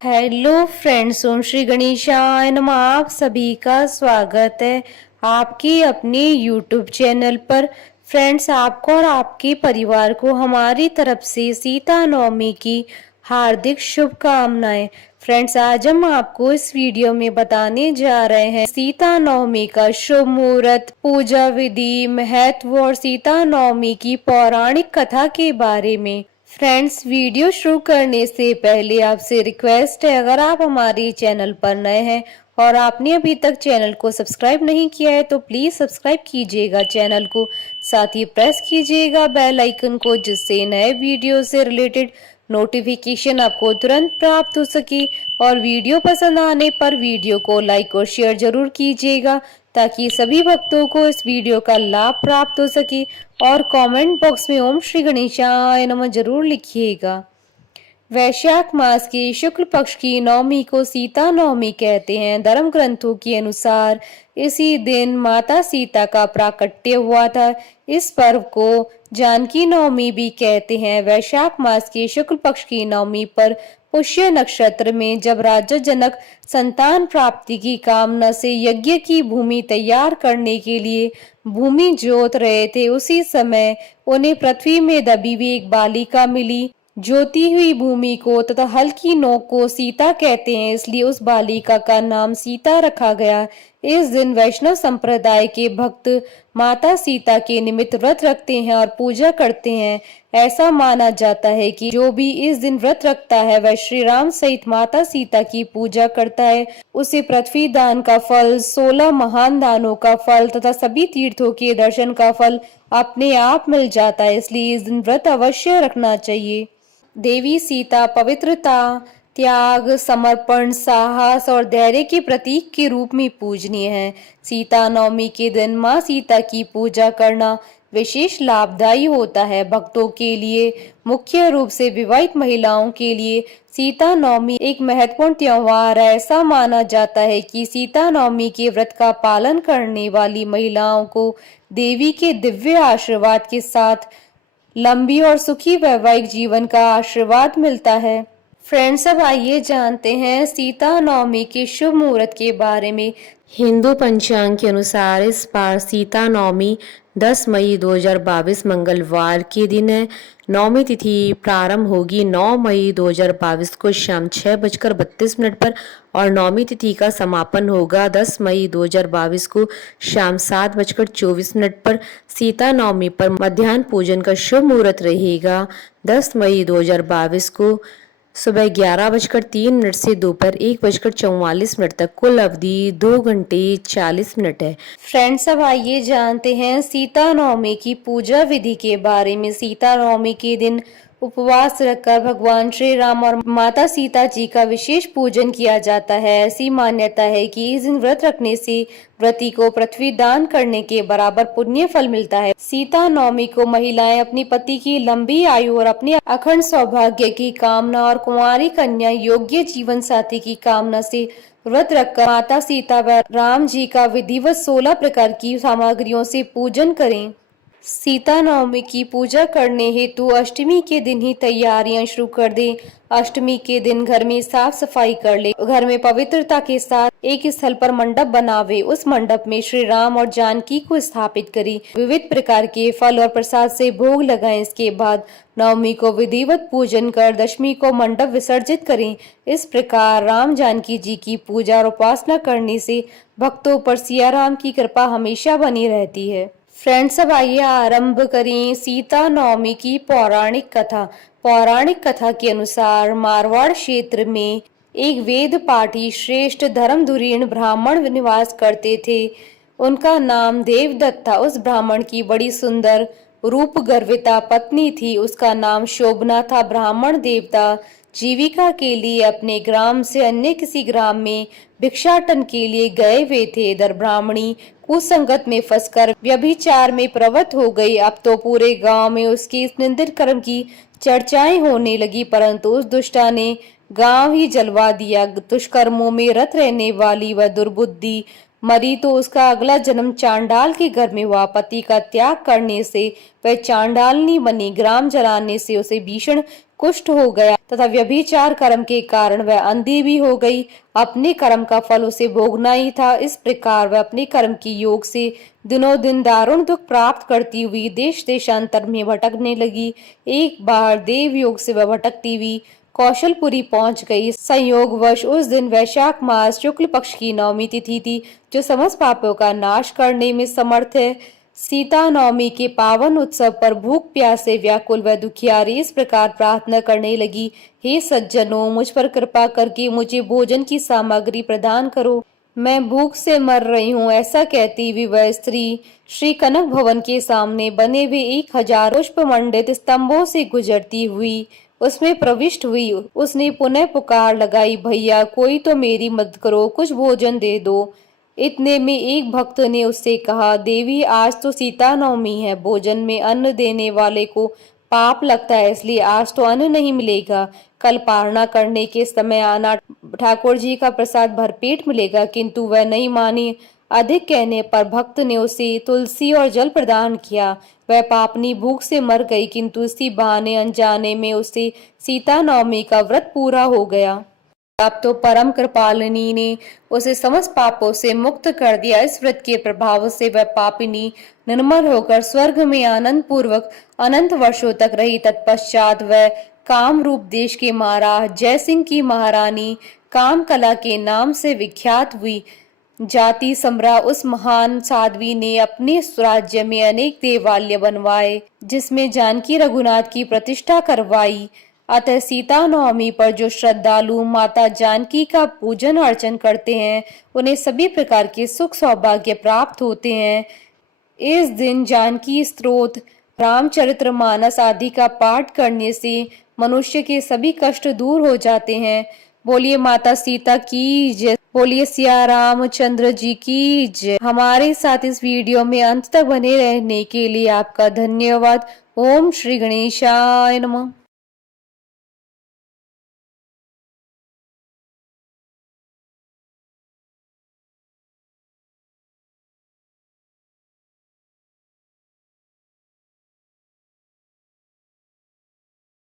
Hello friends, ओम श्री गणेशाय नमः। आप सभी का स्वागत है आपके अपने यूट्यूब चैनल पर। फ्रेंड्स, आपको और आपके परिवार को हमारी तरफ से सीता नवमी की हार्दिक शुभकामनाएं। फ्रेंड्स, आज हम आपको इस वीडियो में बताने जा रहे हैं सीता नवमी का शुभ मुहूर्त, पूजा विधि, महत्व और सीता नवमी की पौराणिक कथा के बारे में। फ्रेंड्स, वीडियो शुरू करने से पहले आपसे रिक्वेस्ट है, अगर आप हमारे चैनल पर नए हैं और आपने अभी तक चैनल को सब्सक्राइब नहीं किया है तो प्लीज सब्सक्राइब कीजिएगा चैनल को। साथ ही प्रेस कीजिएगा बेल आइकन को, जिससे नए वीडियो से रिलेटेड नोटिफिकेशन आपको तुरंत प्राप्त हो सके। और वीडियो पसंद आने पर वीडियो को लाइक और शेयर जरूर कीजिएगा, ताकि सभी भक्तों को इस वीडियो का लाभ प्राप्त हो सके। और कमेंट बॉक्स में ओम श्री गणेशाय नमः जरूर लिखिएगा। वैशाख मास के शुक्ल पक्ष की नवमी को सीता नवमी कहते हैं। धर्म ग्रंथों के अनुसार इसी दिन माता सीता का प्राकट्य हुआ था। इस पर्व को जानकी नवमी भी कहते हैं। वैशाख मास के शुक्ल पक्ष की नवमी पर पुष्य नक्षत्र में जब राजा जनक संतान प्राप्ति की कामना से यज्ञ की भूमि तैयार करने के लिए भूमि जोत रहे थे, उसी समय उन्हें पृथ्वी में दबी हुई एक बालिका मिली। जोती हुई भूमि को तथा हल्की नोक को सीता कहते हैं, इसलिए उस बालिका का नाम सीता रखा गया। इस दिन वैष्णव संप्रदाय के भक्त माता सीता के निमित्त व्रत रखते हैं और पूजा करते हैं। ऐसा माना जाता है कि जो भी इस दिन व्रत रखता है वह श्री राम सहित माता सीता की पूजा करता है। उसे पृथ्वी दान का फल, 16 महान दानों का फल तथा सभी तीर्थों के दर्शन का फल अपने आप मिल जाता है, इसलिए इस दिन व्रत अवश्य रखना चाहिए। देवी सीता पवित्रता, त्याग, समर्पण, साहस और धैर्य के प्रतीक के रूप में पूजनीय है। सीता नवमी के दिन माँ सीता की पूजा करना विशेष लाभदायी होता है। भक्तों के लिए, मुख्य रूप से विवाहित महिलाओं के लिए सीता नवमी एक महत्वपूर्ण त्योहार है। ऐसा माना जाता है कि सीता नवमी के व्रत का पालन करने वाली महिलाओं को देवी के दिव्य आशीर्वाद के साथ लंबी और सुखी वैवाहिक जीवन का आशीर्वाद मिलता है। फ्रेंड्स, अब आइए जानते हैं सीता नवमी के शुभ मुहूर्त के बारे में। हिंदू पंचांग के अनुसार इस बार सीता नवमी 10 मई 2022 मंगलवार के दिन है। नवमी तिथि प्रारंभ होगी 9 मई 2022 को शाम 6:32 पर और नवमी तिथि का समापन होगा 10 मई 2022 को शाम 7:24 पर। सीता नवमी पर मध्याह्न पूजन का शुभ मुहूर्त रहेगा 10 मई 2022 को सुबह 11:03 से दोपहर 1:44 तक। कुल अवधि 2 घंटे 40 मिनट है। फ्रेंड्स, अब आइए जानते हैं सीता नवमी की पूजा विधि के बारे में। सीता नवमी के दिन उपवास रखकर भगवान श्री राम और माता सीता जी का विशेष पूजन किया जाता है। ऐसी मान्यता है कि इस दिन व्रत रखने से व्रती को पृथ्वी दान करने के बराबर पुण्य फल मिलता है। सीता नवमी को महिलाएं अपनी पति की लंबी आयु और अपने अखंड सौभाग्य की कामना और कुंवारी कन्या योग्य जीवन साथी की कामना से व्रत रखकर माता सीता व राम जी का विधिवत 16 प्रकार की सामग्रियों से पूजन करें। सीता नवमी की पूजा करने हेतु अष्टमी के दिन ही तैयारियां शुरू कर दें। अष्टमी के दिन घर में साफ सफाई कर ले। घर में पवित्रता के साथ एक स्थल पर मंडप बनावे। उस मंडप में श्री राम और जानकी को स्थापित करें। विविध प्रकार के फल और प्रसाद से भोग लगाएं। इसके बाद नवमी को विधिवत पूजन कर दशमी को मंडप विसर्जित करें। इस प्रकार राम जानकी जी की पूजा और उपासना करने से भक्तों पर सिया राम की कृपा हमेशा बनी रहती है। फ्रेंड्स, अब आइए आरंभ करें सीता नवमी की पौराणिक कथा। पौराणिक कथा के अनुसार मारवाड़ क्षेत्र में एक वेद पाठी श्रेष्ठ धर्मधुरीण ब्राह्मण निवास करते थे। उनका नाम देवदत्त था। उस ब्राह्मण की बड़ी सुंदर रूप गर्विता पत्नी थी। उसका नाम शोभना था। ब्राह्मण देवता जीविका के लिए अपने ग्राम से अन्य किसी ग्राम में भिक्षाटन के लिए गए हुए थे। इधर ब्राह्मणी कुसंगत में फंसकर व्यभिचार में प्रवृत्त हो गई। अब तो पूरे गांव में उसके इस निंदित कर्म की चर्चाएं होने लगी, परंतु उस दुष्टा ने गांव ही जलवा दिया। दुष्कर्मों में रत रहने वाली वह दुर्बुद्धि मरी तो उसका अगला जन्म चांडाल के घर में हुआ। पति का त्याग करने से वह चांडालनी बनी। ग्राम जलाने से उसे भीषण कुष्ठ हो गया तथा व्यभिचार कर्म के कारण वह अंधी भी हो गई। अपने कर्म का फल उसे भोगना ही था। इस प्रकार वह अपने कर्म की योग से दिनों दिन दारुण दुख प्राप्त करती हुई देश देशांतर में भटकने लगी। एक बार देव योग से वह भटकती हुई कौशलपुरी पहुंच गई। संयोगवश उस दिन वैशाख मास शुक्ल पक्ष की नवमी तिथि थी, जो समस्त पापों का नाश करने में समर्थ है। सीता नवमी के पावन उत्सव पर भूख प्यास से व्याकुल व दुखियारी इस प्रकार प्रार्थना करने लगी, हे सज्जनों, मुझ पर कृपा करके मुझे भोजन की सामग्री प्रदान करो, मैं भूख से मर रही हूँ। ऐसा कहती हुई वह स्त्री श्री कनक भवन के सामने बने हुए 1000 पुष्प मंडित स्तंभों से गुजरती हुई उसमें प्रविष्ट हुई। उसने पुनः पुकार लगाई, भैया कोई तो मेरी मदद करो, कुछ भोजन दे दो। इतने में एक भक्त ने उससे कहा, देवी आज तो सीता नवमी है, भोजन में अन्न देने वाले को पाप लगता है, इसलिए आज तो अन्न नहीं मिलेगा। कल पारणा करने के समय आना, ठाकुर जी का प्रसाद भरपेट मिलेगा। किंतु वह नहीं मानी। अधिक कहने पर भक्त ने उसे तुलसी और जल प्रदान किया। वह पापनी भूख से मर गई, किंतु इसी बहाने अनजाने में उसे सीता नवमी का व्रत पूरा हो गया। अब तो परम कृपालिनी ने उसे समस्त पापों से मुक्त कर दिया। इस व्रत के प्रभाव से वह पापिनी निर्मल होकर स्वर्ग में आनंद पूर्वक अनंत वर्षों तक रही। तत्पश्चात वह काम रूप देश के महाराज जयसिंह की महारानी काम कला के नाम से विख्यात हुई। जाति सम्राट उस महान साध्वी ने अपने स्वराज्य में अनेक देवालय बनवाए, जिसमें जानकी रघुनाथ की प्रतिष्ठा करवाई। अतः सीता नवमी पर जो श्रद्धालु माता जानकी का पूजन अर्चन करते हैं, उन्हें सभी प्रकार के सुख सौभाग्य प्राप्त होते हैं। इस दिन जानकी स्तोत्र, रामचरितमानस आदि का पाठ करने से मनुष्य के सभी कष्ट दूर हो जाते हैं। बोलिए माता सीता की जय, बोलिए सिया रामचंद्र जी की जय। हमारे साथ इस वीडियो में अंत तक बने रहने के लिए आपका धन्यवाद। ओम श्री गणेशाय नमः।